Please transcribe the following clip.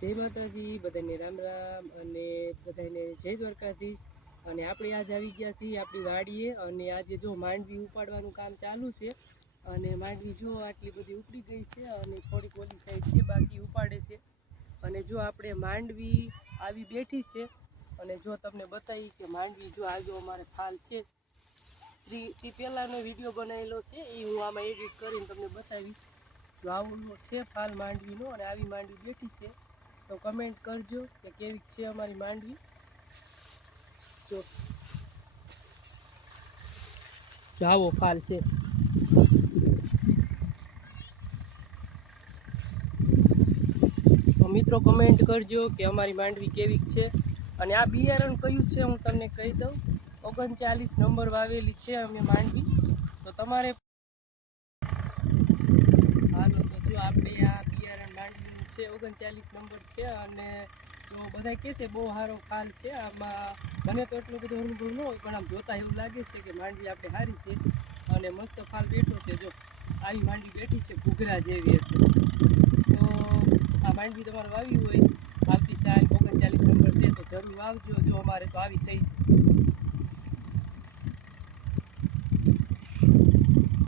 જય માતાજી, બધાને રામ રામ અને બધાને જય દ્વારકાધીશ। અને આપણે આજ આવી ગયા છીએ આપણી વાડીએ અને આજે જો માંડવી ઉપાડવાનું કામ ચાલુ છે અને માંડવી જો આટલી બધી ઉપડી ગઈ છે અને થોડીક ઓલી સાઈડ છે બાકી ઉપાડે છે। અને જો આપણે માંડવી આવી બેઠી છે અને જો તમને બતાવી કે માંડવી જો આજે અમારે ફાલ છે એ પહેલાંનો વિડીયો બનાવેલો છે એ હું આમાં એડિટ કરીને તમને બતાવીશ। જો આવું છે ફાલ માંડવીનો અને આવી માંડવી બેઠી છે તો કમેન્ટ કરજો કે કેવી છે અમારી માંડવી। જો આવો ફાલ છે તો મિત્રો કમેન્ટ કરજો કે અમારી માંડવી કેવી છે। અને આ બિયારણ કયું છે હું તમને કહી દઉં, 39 નંબર વાવેલી છે અમે માંડવી। તો તમારે હાલો તો જો આપણે આ બિયારણ માંડવીનું છે 39 નંબર છે અને તો બધા કહે છે બહુ સારો ફાલ છે। આમાં મને તો એટલો બધો અનુભવ ન હોય પણ આમ જોતા એવું લાગે છે કે માંડવી આપણે સારી છે અને મસ્ત ફાલ બેઠો છે। જો આવી માંડવી બેઠી છે ઘૂઘરા જેવી હતી। તો આ માંડવી તમારે વાવી હોય આવતી સાલ 39 નંબર છે તો જરૂર વાવજો। જો અમારે તો આવી થઈ છે।